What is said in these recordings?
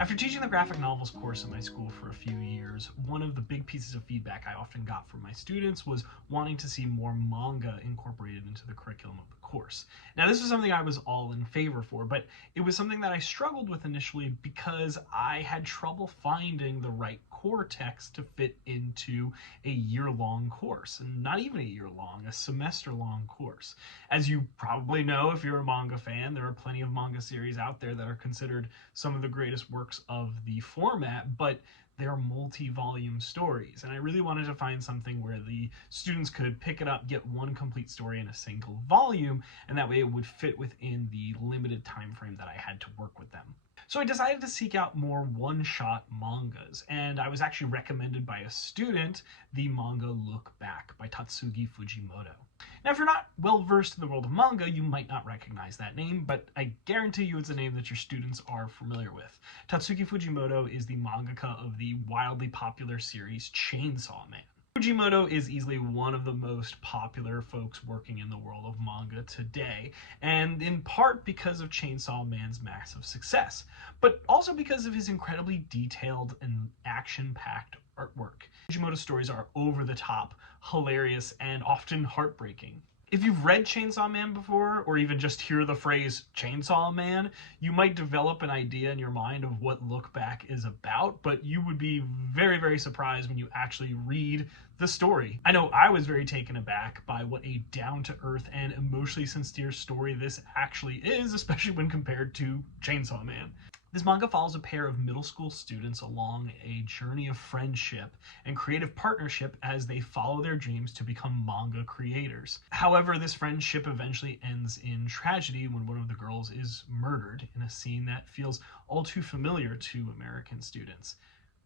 After teaching the graphic novels course in my school for a few years, one of the big pieces of feedback I often got from my students was wanting to see more manga incorporated into the curriculum of the course. Now, this was something I was all in favor for, but it was something that I struggled with initially because I had trouble finding the right core text to fit into a year-long course, and not even a year-long, a semester-long course. As you probably know, if you're a manga fan, there are plenty of manga series out there that are considered some of the greatest works of the format, but they're multi-volume stories, and I really wanted to find something where the students could pick it up, get one complete story in a single volume, and that way it would fit within the limited time frame that I had to work with them. So I decided to seek out more one-shot mangas, and I was actually recommended by a student the manga Look Back by Tatsuki Fujimoto. Now, if you're not well versed in the world of manga, you might not recognize that name, but I guarantee you it's a name that your students are familiar with. Tatsuki Fujimoto is the mangaka of the wildly popular series Chainsaw Man. Fujimoto is easily one of the most popular folks working in the world of manga today, and in part because of Chainsaw Man's massive success, but also because of his incredibly detailed and action-packed artwork. Fujimoto's stories are over the top, hilarious, and often heartbreaking. If you've read Chainsaw Man before, or even just hear the phrase Chainsaw Man, you might develop an idea in your mind of what Look Back is about, but you would be very, very surprised when you actually read the story. I know I was very taken aback by what a down-to-earth and emotionally sincere story this actually is, especially when compared to Chainsaw Man. This manga follows a pair of middle school students along a journey of friendship and creative partnership as they follow their dreams to become manga creators. However, this friendship eventually ends in tragedy when one of the girls is murdered in a scene that feels all too familiar to American students,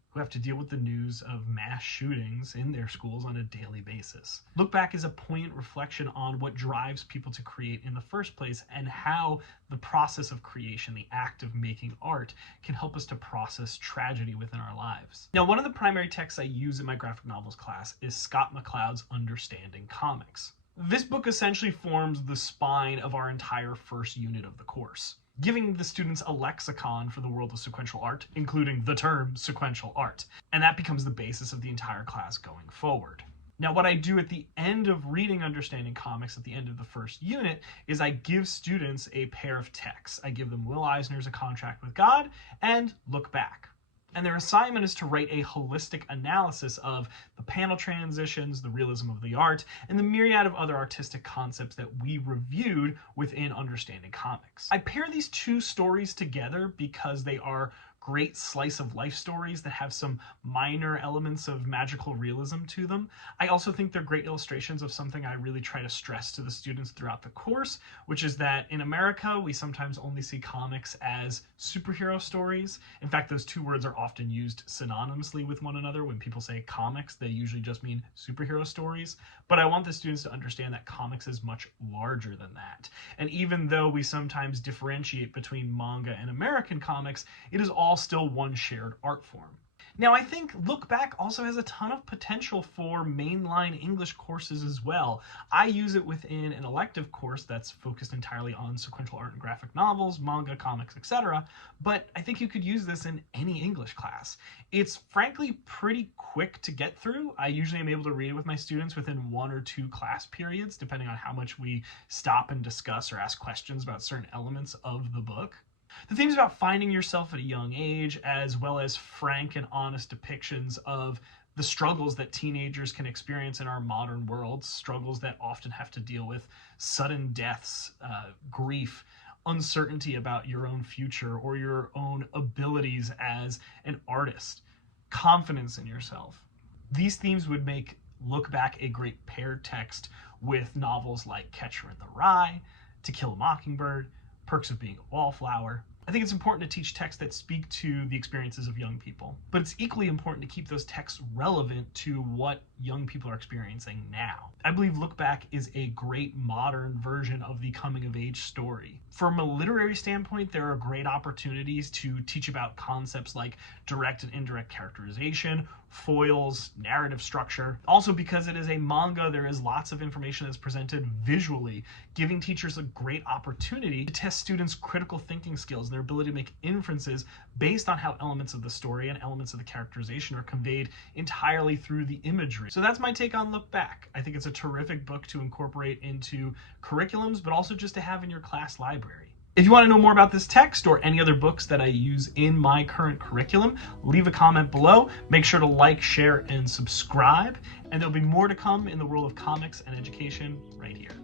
who have to deal with the news of mass shootings in their schools on a daily basis. Look Back is a poignant reflection on what drives people to create in the first place and how the process of creation, the act of making art, can help us to process tragedy within our lives. Now, one of the primary texts I use in my graphic novels class is Scott McCloud's Understanding Comics. This book essentially forms the spine of our entire first unit of the course, giving the students a lexicon for the world of sequential art, including the term sequential art, and that becomes the basis of the entire class going forward. Now, what I do at the end of reading Understanding Comics at the end of the first unit is I give students a pair of texts. I give them Will Eisner's A Contract with God and Look Back. And their assignment is to write a holistic analysis of the panel transitions, the realism of the art, and the myriad of other artistic concepts that we reviewed within Understanding Comics. I pair these two stories together because they are great slice of life stories that have some minor elements of magical realism to them. I also think they're great illustrations of something I really try to stress to the students throughout the course, which is that in America, we sometimes only see comics as superhero stories. In fact, those two words are often used synonymously with one another. When people say comics, they usually just mean superhero stories. But I want the students to understand that comics is much larger than that. And even though we sometimes differentiate between manga and American comics, it is all still one shared art form. Now, I think Look Back also has a ton of potential for mainline English courses as well. I use it within an elective course that's focused entirely on sequential art and graphic novels, manga, comics, etc., but I think you could use this in any English class. It's frankly pretty quick to get through. I usually am able to read it with my students within 1 or 2 class periods, depending on how much we stop and discuss or ask questions about certain elements of the book. The themes about finding yourself at a young age, as well as frank and honest depictions of the struggles that teenagers can experience in our modern world, struggles that often have to deal with sudden deaths, grief, uncertainty about your own future or your own abilities as an artist, confidence in yourself. These themes would make Look Back a great paired text with novels like Catcher in the Rye, To Kill a Mockingbird, Perks of Being a Wallflower. I think it's important to teach texts that speak to the experiences of young people, but it's equally important to keep those texts relevant to what young people are experiencing now. I believe Look Back is a great modern version of the coming of age story. From a literary standpoint, there are great opportunities to teach about concepts like direct and indirect characterization, foils, narrative structure. Also, because it is a manga, there is lots of information that's presented visually, giving teachers a great opportunity to test students' critical thinking skills and their ability to make inferences based on how elements of the story and elements of the characterization are conveyed entirely through the imagery. So that's my take on Look Back. I think it's a terrific book to incorporate into curriculums, but also just to have in your class library. If you want to know more about this text or any other books that I use in my current curriculum, leave a comment below. Make sure to like, share, and subscribe. And there'll be more to come in the world of comics and education right here.